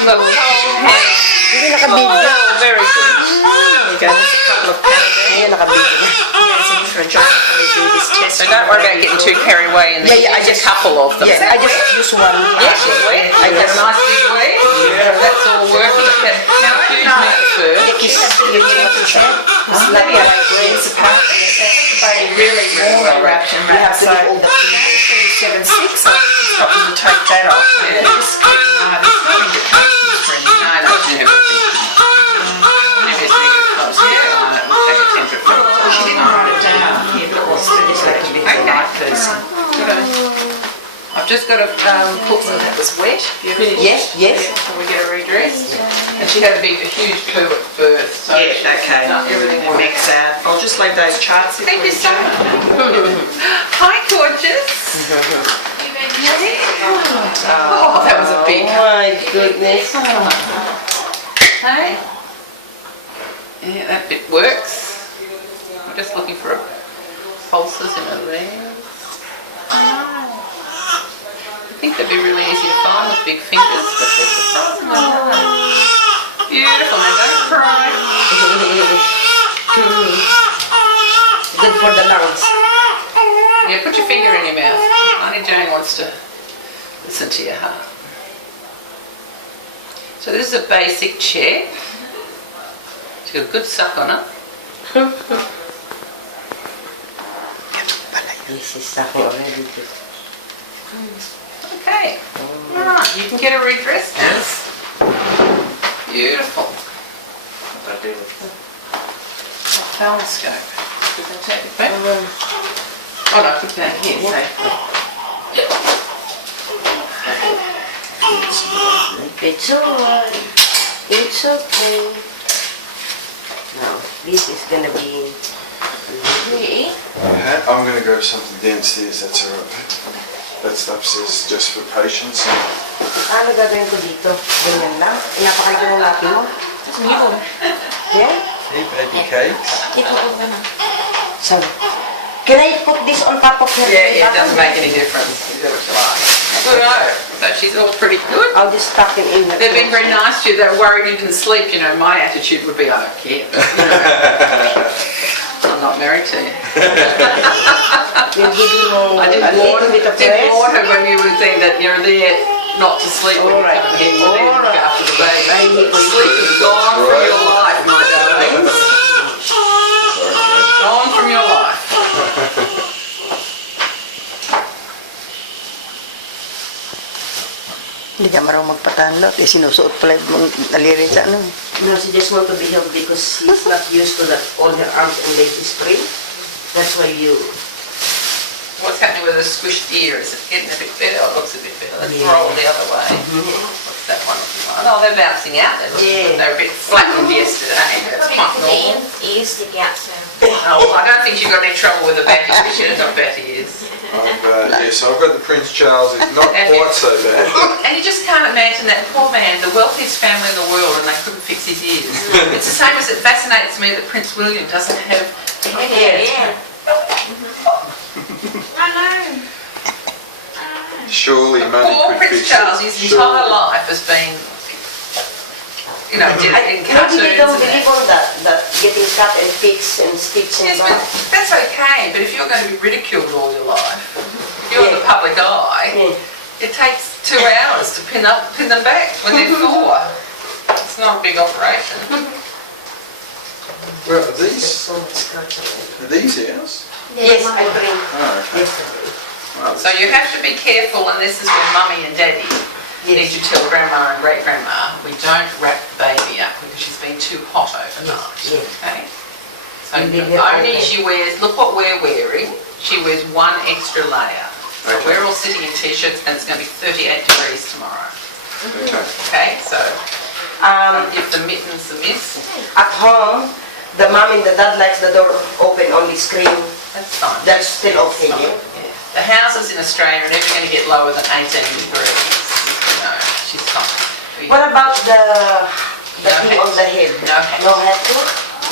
The whole hand. Hindi nakabidyo. Oh, very good. Okay, just a couple of pounds. Ayan, nakabidyo. For a joke, we do this test. So don't worry about getting too carried away in there. Yeah, I just a couple of them. Yeah, I just use one. Yeah, she's wet. I got a nice big wet. Yeah. That's all working. Now, who's making first? Yeah, kiss. It's like a It's a pack. That's the baby really, really well wrapped and You have wrapped. to So, do all the 7.6, so it's not going to take that off. Yeah, just keep an eye. There's no indications for any. No, no, everything. If it's negative close here, we'll take a temperature. She didn't write it down here, but it was just like to be the right person. I've just got to put some that was wet. Beautiful. Yes, yes. So we get her redressed. And she had a huge poo at birth. So Yeah, okay. Everything We'll will mix out. I'll just leave those charts in. Thank you so much. Hi, gorgeous. Oh, that was a big. Oh my goodness. Hey. Yeah, that bit works. I'm just looking for pulses in her legs. I think they'd be really easy to find with big fingers, but they're surprisingly hard. Beautiful. Now don't cry. Good for the lungs. Yeah, put your finger in your mouth. Auntie Jane wants to listen to your heart. So this is a basic check. She's got a good suck on it. This is something already. Okay. Right, you can get a redress now. Beautiful. What do I do with the telescope? Did I take it back? Oh no, put it back here. It's alright. It's okay. Now, this is gonna be me. I'm going to grab something downstairs, that's alright, mate. That's upstairs just for patients. Ano gagawin ko dito? Ganyan lang? Napakalaki ng laki mo. Yeah? Hey, baby cakes. So, can I put this on top of her? Yeah, it doesn't make any difference. You do what you like. Good know. So she's all pretty good. I'll just tuck him in. They've been very nice to you. They're worried you didn't sleep. You know, my attitude would be, I don't care. I'm not married to you. We'll give you I didn't a little bit of rest. warn her when you were saying that you're there not to sleep when you come here. You're there to look after the baby. Sleep is gone from your life, my darlings. Gone from your life. Hindi ka marunong magpatanda. Eh, sinusuot pala yung aliri sa ano. No, she just want to be held because she's not used to that. All her arms and legs is free. That's why you... What's happening with her squished ear? Is it getting a bit better? It looks a bit better. Let's roll the other way. What's that one looking like? Oh, they're bouncing out. They're a bit flattened yesterday. That's quite normal. Ears stick out soon. Oh, well, I don't think you've got any trouble with the batty. She has got batty ears. Yes, I've got the Prince Charles. It's not quite so bad. And you just can't imagine that poor man, the wealthiest family in the world, and they couldn't fix his ears. It's the same as it fascinates me that Prince William doesn't have hair. Yeah. I know. Surely money Poor could Prince fix Charles, it. his entire life has been, you know, in Maybe cartoons they don't and believe that. on that getting cut and fix and stitch and Yes, so but on. that's okay, but if you're going to be ridiculed all your life, if you're in the public eye, it takes 2 hours to pin them back when they're 4. It's not a big operation. Well, are these So much scratch on it. ours? Yes, I bring Oh, okay. yesterday. Well, So you have to be careful, and this is where Mummy and Daddy need to tell Grandma and Great Grandma, we don't wrap the baby up because she's been too hot overnight. Yes. Okay? So You leave it only open. she wears, look what we're wearing, she wears 1 extra layer. So Okay. we're all sitting in t-shirts and it's going to be 38 degrees tomorrow. okay. Okay, so Um, give the mittens a miss. at home, the mom and the dad likes the door open, only screen. That's fine. That's still okay, Fine, yeah? yeah. The houses in Australia are never going to get lower than 18 degrees. No, she's fine. What about the No thing hat. on the head? No hat. No hat too?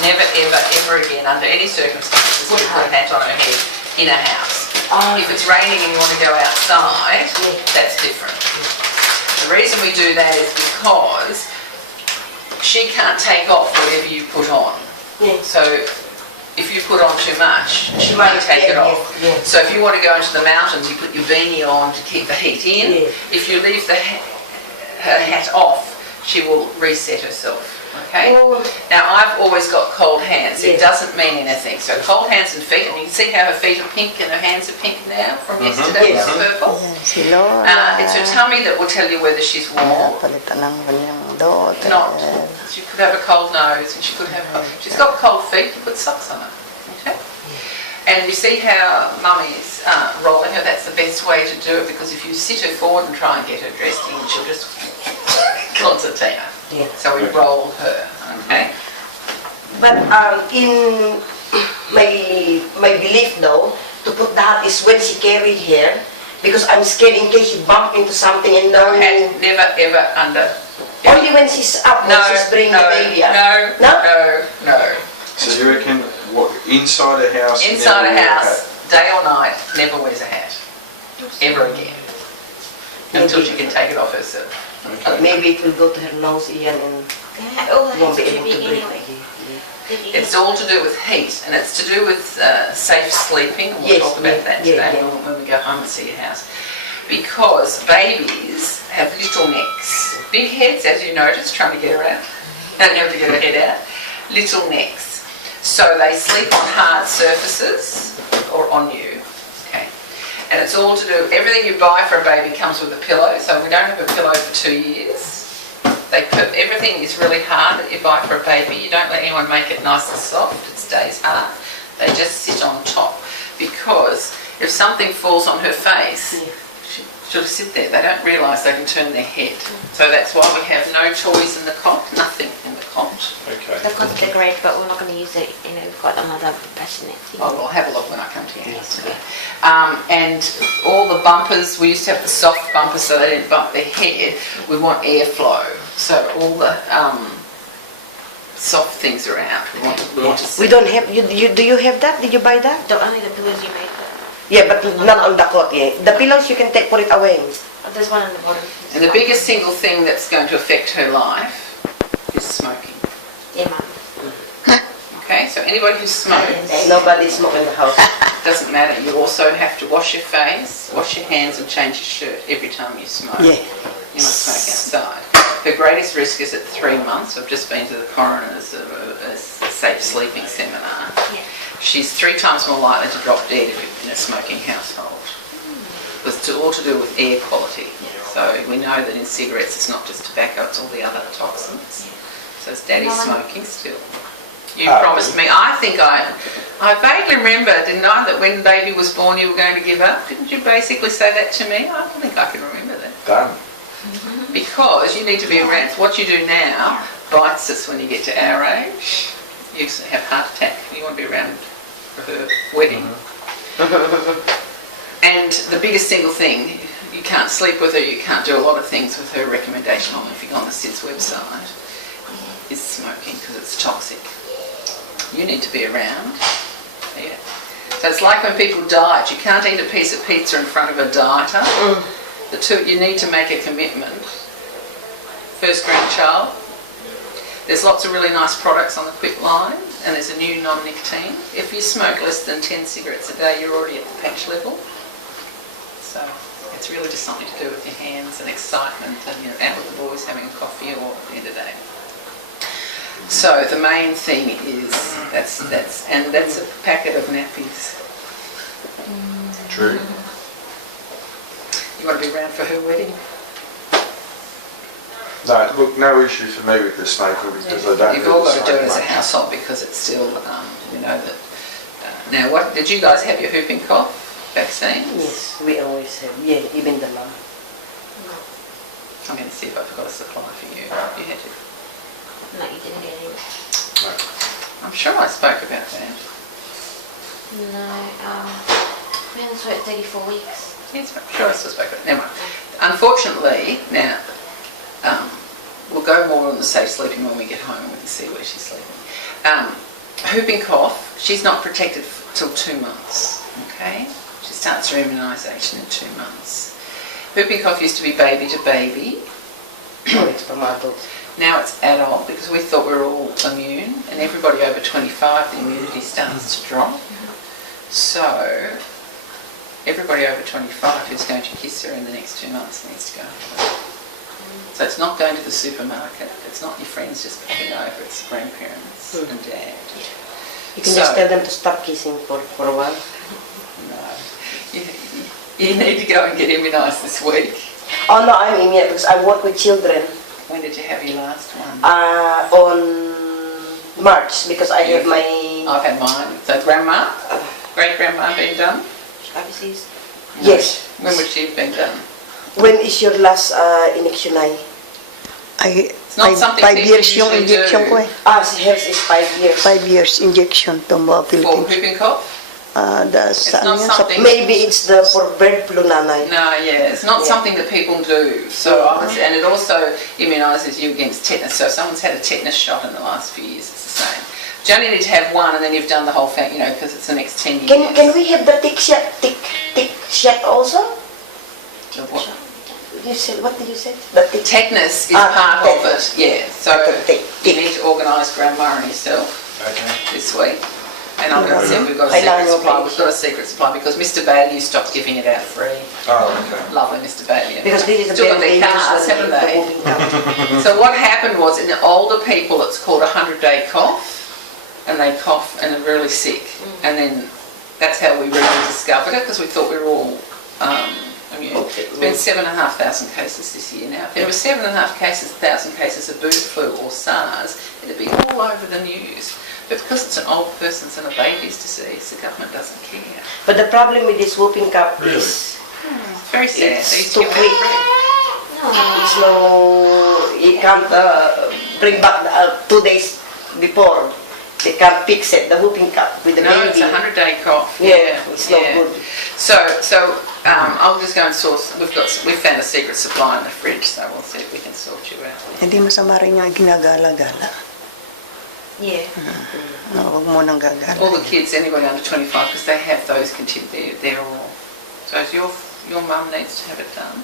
Never, ever, ever again, under any circumstances, will you put a hat on her head in a house. Ah, If it's raining and you want to go outside, Yeah. that's different. The reason we do that is because she can't take off whatever you put on. Yeah. So if you put on too much, she might, might take it yeah, off. yeah. So if you want to go into the mountains, you put your beanie on to keep the heat in. Yeah. If you leave her hat off, she will reset herself. Okay? Oh. Now I've always got cold hands. It Yeah. doesn't mean anything. So cold hands and feet, and you can see how her feet are pink and her hands are pink now from yesterday Yes. with the purple. Oh. Ayan, si Lola. It's her tummy that will tell you whether she's warm. Palitan ng kanyang daughter. Not. She could have a cold nose, and she could have. She's got cold feet. You put socks on her. Okay. And you see how Mummy's rolling her. That's the best way to do it, because if you sit her forward and try and get her dressed in, she'll just concertina. Yeah. So we roll her. Okay. But in my belief though, to put that is when she carry here, because I'm scared in case she bump into something and no. And never ever under. Only when she's up, when she's bringing the baby up. No. So you reckon what inside a house? Inside never a wear house, day or night, never wears a hat. Ever again. Until she can take it off herself. hat? Okay. Maybe it will go to her nose, Ian, and All the won't be hats able are to big breathe. anyway. It's all to do with heat, and it's to do with safe sleeping, and we'll Yes, talk about yeah, that yeah, today yeah. when we go home and see your house. Because babies have little necks. Big heads, as you notice, trying to get her out. Don't have to get her head out. Little necks. So they sleep on hard surfaces, or on you. Okay. And it's all to do, everything you buy for a baby comes with a pillow, so we don't have a pillow for 2 years. Everything is really hard that you buy for a baby. You don't let anyone make it nice and soft. It stays hard. They just sit on top, because if something falls on her face, she'll sit there. They don't realise they can turn their head. So that's why we have no toys in the cot, nothing in the cot. Okay. They've got the grade, but we're not going to use it. You know, we've got another passionate thing. Oh, we'll have a look when I come to your house. And all the bumpers, we used to have the soft bumpers so they didn't bump their head. We want airflow. So all the soft things are out. We want to see. we don't have. Do you have that? Did you buy that? Only the pillows you made. Yeah, but not on the cot. Yeah, the pillows you can put it away. There's one on the bottom. And the biggest single thing that's going to affect her life is smoking. Yeah, Mum. Okay, so anybody who smokes, Nobody smoke in the house. doesn't matter. You also have to wash your face, wash your hands, and change your shirt every time you smoke. Yeah. You must smoke outside. Her greatest risk is at 3 months. I've just been to the coroner's a safe sleeping seminar. Yeah. She's 3 times more likely to drop dead if you're in a smoking household. It's all to do with air quality. So we know that in cigarettes it's not just tobacco, it's all the other toxins. So is Daddy smoking still? You promised me. I think I vaguely remember, didn't I, that when baby was born you were going to give up? Didn't you basically say that to me? I don't think I can remember that. Done. Because you need to be around. What you do now bites us when you get to our age. You have heart attack. You want to be around for her wedding. And the biggest single thing, you can't sleep with her, you can't do a lot of things with her. Recommendation on if you go on the SIDS website is smoking, because it's toxic. You need to be around. Yeah. So it's like when people diet. You can't eat a piece of pizza in front of a dieter. You need to make a commitment. First grandchild. There's lots of really nice products on the Quick line, and there's a new non-nicotine. If you smoke less than 10 cigarettes a day, you're already at the patch level. So it's really just something to do with your hands and excitement, and you're out with the boys having a coffee or at the end of the day. So the main thing is that's a packet of nappies. True. You want to be around for her wedding? No, look, no issue for me with the smoking because I don't. You've all really got to do smoke it as a much. household because it's still, we know that. Now, what did you guys have your whooping cough vaccine? Yes, we always have. Yeah, even the mom. I'm going to see if I've got a supply for you. You had to. No, you didn't get any. No. I'm sure I spoke about that. No, we haven't saw it 34 weeks. Yes, I'm sure I still spoke about it. Never mind. Unfortunately, now, we'll go more on the safe sleeping when we get home and we can see where she's sleeping. Whooping cough, she's not protected till 2 months, okay? She starts her immunisation in 2 months. Whooping cough used to be baby to baby, Or it's from adults? Now it's adult because we thought we were all immune, and everybody over 25, the immunity starts to drop. So everybody over 25 who's going to kiss her in the next 2 months needs to go. So it's not going to the supermarket. It's not your friends just popping over. It's grandparents and dad. You can just tell them to stop kissing for a while. No. You need to go and get immunised this week. Oh no, I'm immune because I work with children When did you have your last one? on March because I have my... I've had mine. So grandma? Great-grandma been done? Yes. When would she have been done? When is your last injection? Ay, not something 5 people years yung usually injection do. ko eh. Hers is 5 years. 5 years injection to mga For Philippines. whooping cough? Sa not ano yan, sa something- Maybe it's the for bird flu, nanay. No, yeah, it's not Yeah. something that people do. So and it also immunises you against tetanus. So if someone's had a tetanus shot in the last few years, it's the same. But you only need to have one, and then you've done the whole thing, because it's the next 10 years. Can we have the tick shot also? The what? You said, what did you say? The tick. Tetanus is Ah, part of it, tetanus. yeah. So Tick. you need to organise grandma and yourself Okay. this week. And I'm going to say we've got a Kailangan secret mo supply. pa We've got a secret supply because Mr. Bailey stopped giving it out free. Oh, okay. Lovely Mr. Bailey. Because this is a Still got very their dangerous cars, one, haven't the they? moving down. So what happened was in the older people it's called a 100-day cough, and they cough and are really sick. And then that's how we really discovered it because we thought we were all immune. There's been 7,500 cases this year now. If there were 7,500 cases of bird flu or SARS, it'd be all over the news. But because it's an old person's and a baby's disease, the government doesn't care. But the problem with this whooping cough is It's very sad. It's They used too to give it quick. free. it's no, you can't bring back 2 days before. They can't fix it, the whooping cough with the No, it's baby. a 100-day cough. Yeah, it's not good. So I'll just go and source. We've found a secret supply in the fridge, so we'll see if we can sort you out. Hindi masama rin yung ginagala-gala. Yeah. Huwag mo nang gagala. All the kids, anybody under 25, because they have those they're all. So if your mum needs to have it done,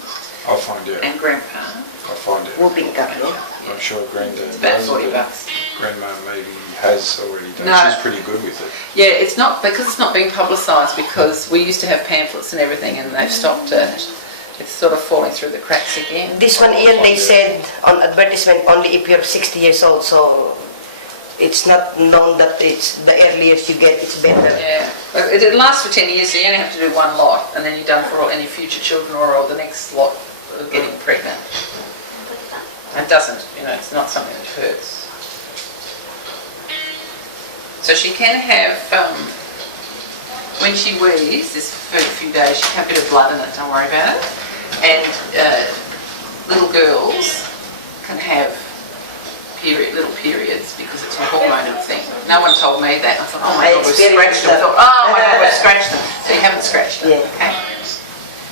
I'll find out. and grandpa, I'll find out. Whooping cough, yeah. I'm sure Granddad it's about does, $40. but Grandma maybe has already done. No. She's pretty good with it. Yeah, it's not because it's not being publicised because we used to have pamphlets and everything, and they've stopped it. It's sort of falling through the cracks again. This one, Ian, they said on advertisement only if you're 60 years old, so it's not known that it's the earlier you get, it's better. Yeah, but it lasts for 10 years, so you only have to do one lot, and then you're done for all any future children or the next lot of getting pregnant. It doesn't, it's not something that hurts. So she can have, when she wees, this first few days, she can have a bit of blood in it, don't worry about it. And little girls can have little periods because it's a hormonal thing. No one told me that. I thought, oh my I God, we've experienced scratched them. I that. thought, oh my God, we've scratched them. So you haven't scratched them. Yeah. Okay.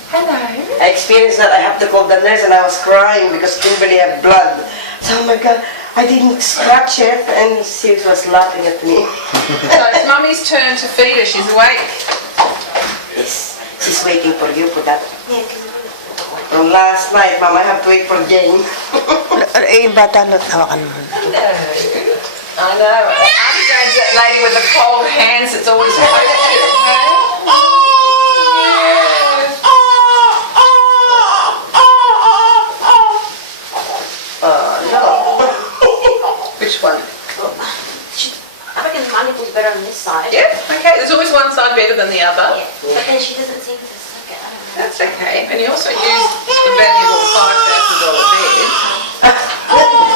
Hello. I experienced that. I have to call the nurse and I was crying because Kimberly had blood. So, oh my God, I didn't scratch it, and she was laughing at me. So it's Mummy's turn to feed her. She's awake. Yes, she's waiting for you for that. From last night, Mom, I have to wait for Jane. Eh, bata, hawakan mo. I know. Auntie Jane's that lady with the cold hands that's always Which one? I reckon my nipple's better on this side. Yeah, okay. There's always one side better than the other. Yeah. But then she doesn't seem to suck it. I don't know. That's okay. And you also use the valuable $5,000 bed.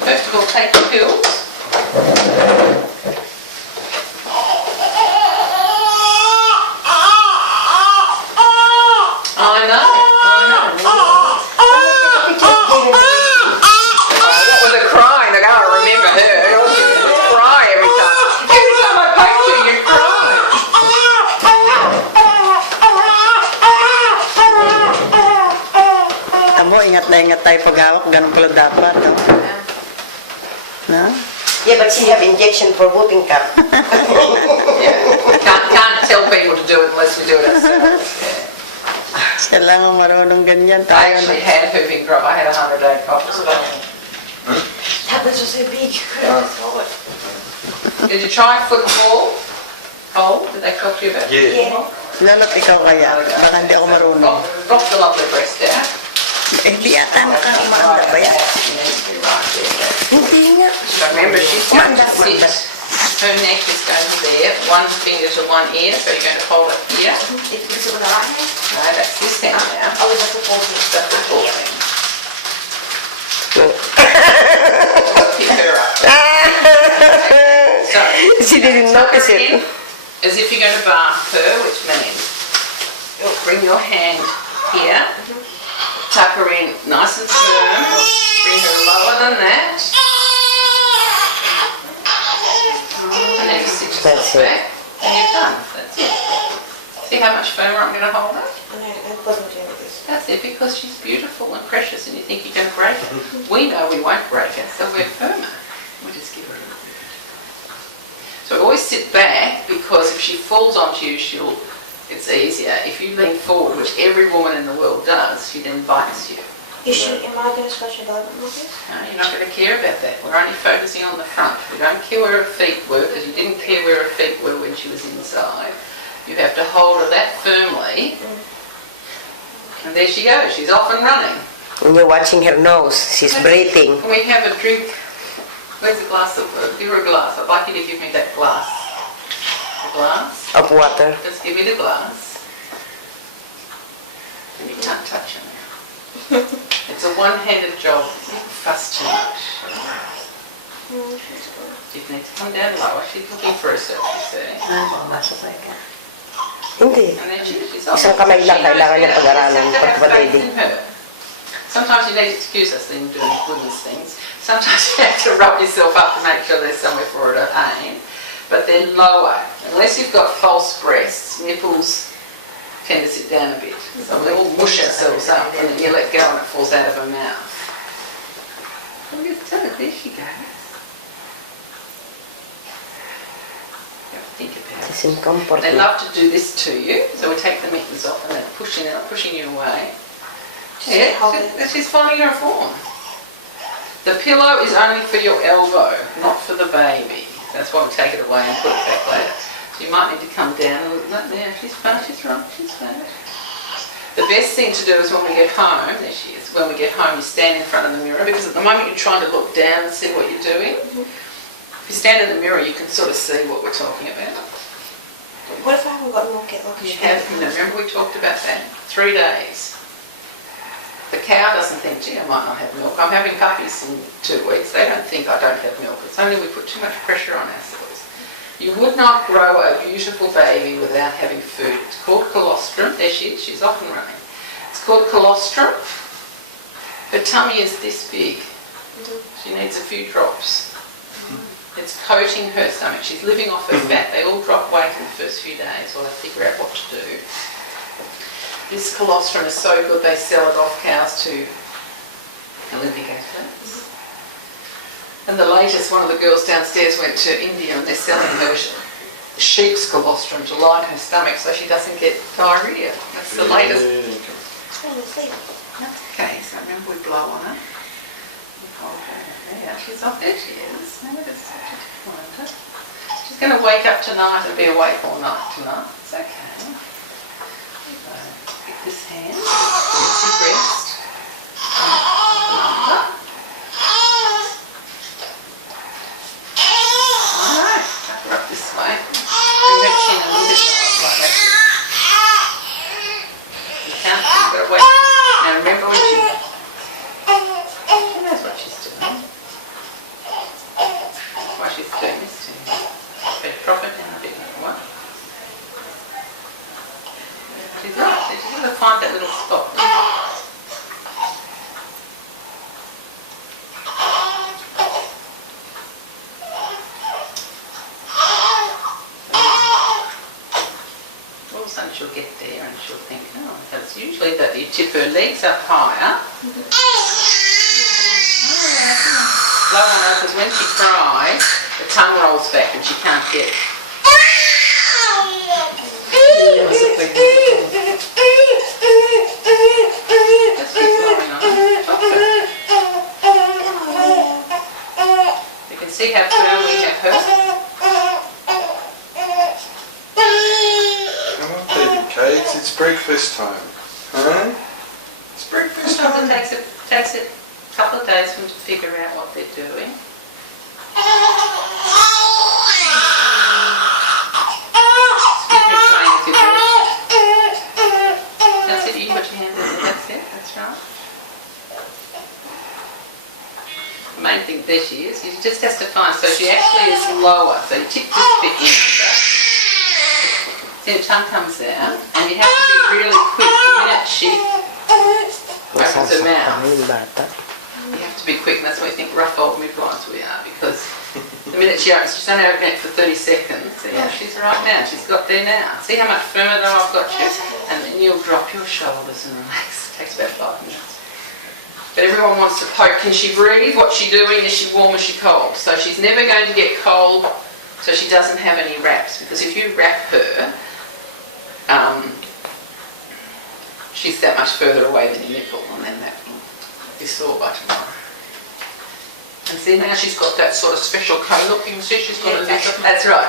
First of all, take the pills. I know. What was it crying? Like, I don't remember her. It always cry every time. Every time I poke you, you cry. Amo, ingat na ingat tayo paghawak. Ganun pala dapat. No? No? Yeah, but she have injection for whooping cough. Yeah. Can't tell people to do it unless we do it ourselves. Yeah. Siya lang ang marunong ganyan. I Tayo actually na. had hooving drop. I had a 100-day course. Tablets are so big. Did you try football? Oh, did they talk to you about Yeah. football? Lalo't ikaw kaya. Baka hindi ako marunong. Drop the lovely breast down. Eh, di yata nakakaumanda ba yan? Hindi nga. So remember, she's going to Umanda. sit. Her neck is going there, one finger to one ear, so you're going to hold it here. It's on the right hand. No, that's this hand now. Oh, that's the fourth hand. That's the full thing. Pick her up. So, She didn't tuck her notice in it. as if you're going to bath her, which means you'll bring your hand here, tuck her in nice and firm, bring her lower than that, and then sit yourself That's it. back, and you're done. That's it. See how much firmer I'm going to hold her? I wasn't doing this. That's it, because she's beautiful and precious and you think you're going to break her. We know we won't break her, so we're firmer. We just give her a little bit. So always sit back, because if she falls onto you, it's easier. If you lean forward, which every woman in the world does, she then bites you. Am I going to scratch your belly button like this? No, you're not going to care about that. We're only focusing on the front. We don't care where her feet were, because you didn't care where her feet were when she was inside. You have to hold her that firmly. And there she goes. She's off and running. When you're watching her nose, she's breathing. Can we have a drink? Where's the glass of, give her a glass. I'd like you to give me that glass. The glass? Of water. Just give me the glass. And you can't touch her now. It's a one-handed job. You fuss too much. You need to come down lower. She's looking for herself, you see. Hindi. And then she's off. Isang kamay lang She kailangan knows niya better. pag-aralan You just have to have faith pagpa-baby. in her. Sometimes you need to excuse us in doing goodness things. Sometimes you have to rub yourself up to make sure there's somewhere for her to aim. But they're lower. Unless you've got false breasts, nipples tend to sit down a bit. So they all mush themselves up and then you let go and it falls out of her mouth. Look at her, there she goes. You have to think about it. It's uncomfortable. They love to do this to you, so we take the mittens off and they're pushing you away. Yeah, she's finding her form. The pillow is only for your elbow, not for the baby. That's why we take it away and put it back later. So you might need to come down and look there. She's fine, she's right, she's fine. The best thing to do is when we get home, there she is, when we get home you stand in front of the mirror, because at the moment you're trying to look down and see what you're doing. If you stand in the mirror you can sort of see what we're talking about. What if I haven't got milk yet? Like You have, remember we talked about that? 3 days. The cow doesn't think, gee, I might not have milk. I'm having puppies in 2 weeks. They don't think I don't have milk. It's only we put too much pressure on ourselves. You would not grow a beautiful baby without having food. It's called colostrum. There she is. She's off and running. It's called colostrum. Her tummy is this big. She needs a few drops. It's coating her stomach. She's living off her fat. They all drop weight in the first few days while they figure out what to do. This colostrum is so good they sell it off cows to Olympic athletes. And the latest, one of the girls downstairs went to India and they're selling her sheep's colostrum to line her stomach so she doesn't get diarrhea. That's the latest. That's okay, so remember we blow on her. We hold her there. She's off, there she is. Now we just have to find her. She's going to wake up tonight and be awake all night tonight. It's okay. Pick this hand, it's your breast. Alright, tuck her up this way. Bring her chin a little bit like that. You can't, you've got to wait. Now remember when she knows what she's doing. That's why she's doing this to you. Better drop it down a bit more. She's right, she's going to find that little spot. All of a sudden she'll get there and she'll think, oh, it's usually that you tip her legs up higher. Blow on her, because when she cries, the tongue rolls back and she can't get it. Just keep blowing on it. Chocolate. You can see how firm we have her. Come on, baby cakes, it's breakfast time. Huh? It's breakfast Sometimes time. it takes it a couple of days for them to figure out what they're doing. That's it, you put your hand in there, that's it, that's right. The main thing, there she is, you just has to find, so she actually is lower, so you tip this bit in under, see her tongue comes out, and you have to be really quick the minute she opens her mouth. Yung bata. You have to be quick, and that's why you think rough old midwives we are, because the minute she opens, she's only open it for 30 seconds. See how she's right now, she's got there now. See how much firmer though I've got you? And then you'll drop your shoulders and relax. It takes about 5 minutes. But everyone wants to poke. Can she breathe? What's she doing? Is she warm? Is she cold? So she's never going to get cold, so she doesn't have any wraps. Because if you wrap her, she's that much further away than your nipple, and then that will be sore by tomorrow. And see, now she's got that sort of special cone. Look, you can see she's got a little... That's right.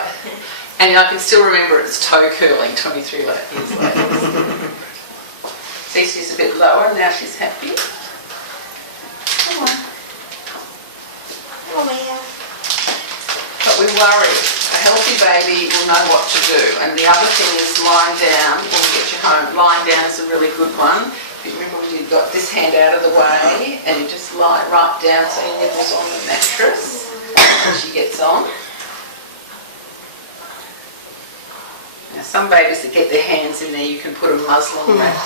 And I can still remember it's toe curling 23 years later. See, she's a bit lower, now she's happy. Come on. Oh, yeah. But we worry. A healthy baby will know what to do. And the other thing is lying down when we get you home. Lying down is a really good one. If you remember when you got this hand out of the way and you just lie right down so your nipple's on the mattress and she gets on. Now some babies that get their hands in there, you can put a muslin wrap,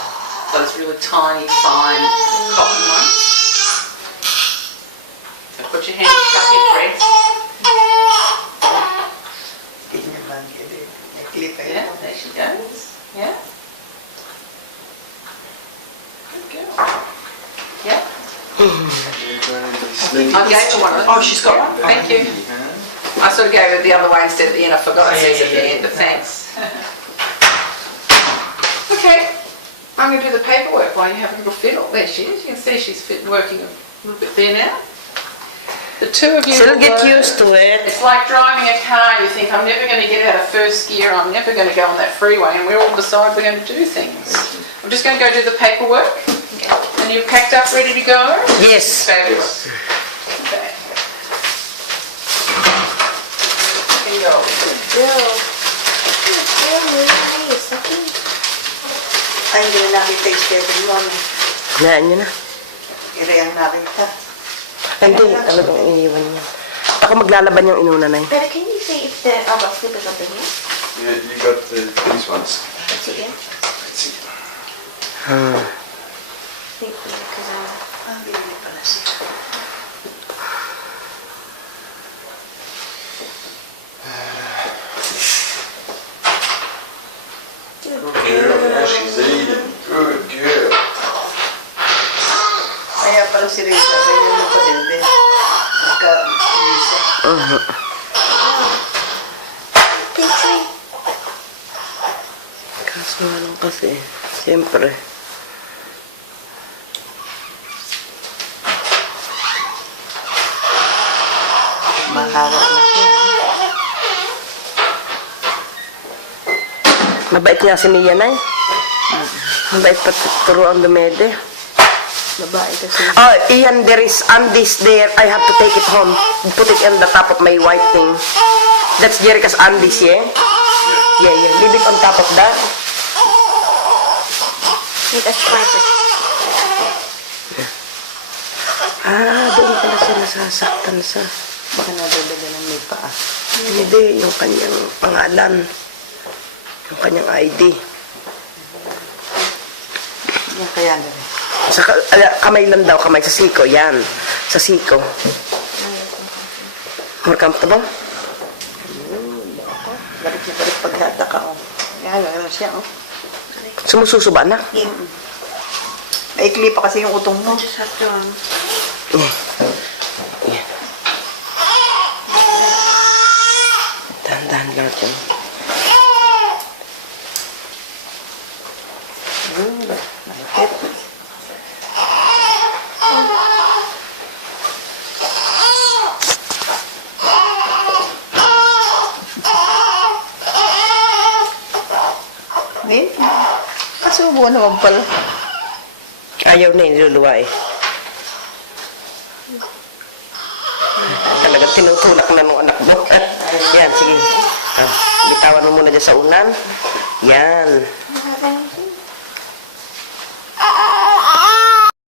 those really tiny, fine cotton ones. So put your hands up your breast. Yeah, there she goes. Yeah. Good girl. Yeah. I gave her one of those. Oh, she's got one. Thank you. I sort of gave her the other way instead of the end. I forgot it says at the end, but thanks. Okay. I'm going to do the paperwork while you have a little fiddle. There she is. You can see she's working a little bit there now. The two of you She'll will get work. used to it. It's like driving a car. You think, I'm never going to get out of first gear. I'm never going to go on that freeway. And we all decide we're going to do things. I'm just going to go do the paperwork. And you're packed up, ready to go? Yes. Fabulous. Okay. Here you go. Girl. Girl, nice. Okay. Ay, hindi na nakita yung schedule mo. Naan nyo na. Ireyang nakita. Hindi, talagang iniiwan niya. Ako maglalaban yung inuna na yun. But can you see if the slip is up in here? Yeah, you got these ones. That's it, yeah? Let's see. Thank you, because Ang hindi pala siya. Good girl, now she's eating. Good girl. Kaya pala si Rita, kaya na pa din din. Magka-isa. Thanks, Ray. Kaso nga lang kasi, siyempre. Maharap na siya. Mabait nga si Mia na eh. Mabait pa turuan dumede. Babae kasi. Oh, Ian, there is undies there. I have to take it home. Put it on the top of my white thing. That's Jerica's undies, yeah? Yeah. Leave it on top of that. Wait, that's perfect. Doon pala siya nasasaktan sa... Baka nadadala ng may paa. Hindi, yung kanyang pangalan. Yung kanyang ID. Yan kaya na rin. Sa kamay lang daw, kamay sa siko, yan. Sa siko. More comfortable? Balik na balik paghata ka. Oh. Yan, ano siya. Oh. Sumususo ba, anak? Yeah. Maikli pa kasi yung utong mo. Just have to, Yeah. Dahan-dahan lang ito. Malapit. din. Kasubo naman pala. Ayaw na yung niluluwa eh. Talagang tinutulak na nung anak mo. Yan, sige. Bitawan mo muna dyan sa unan. Yan.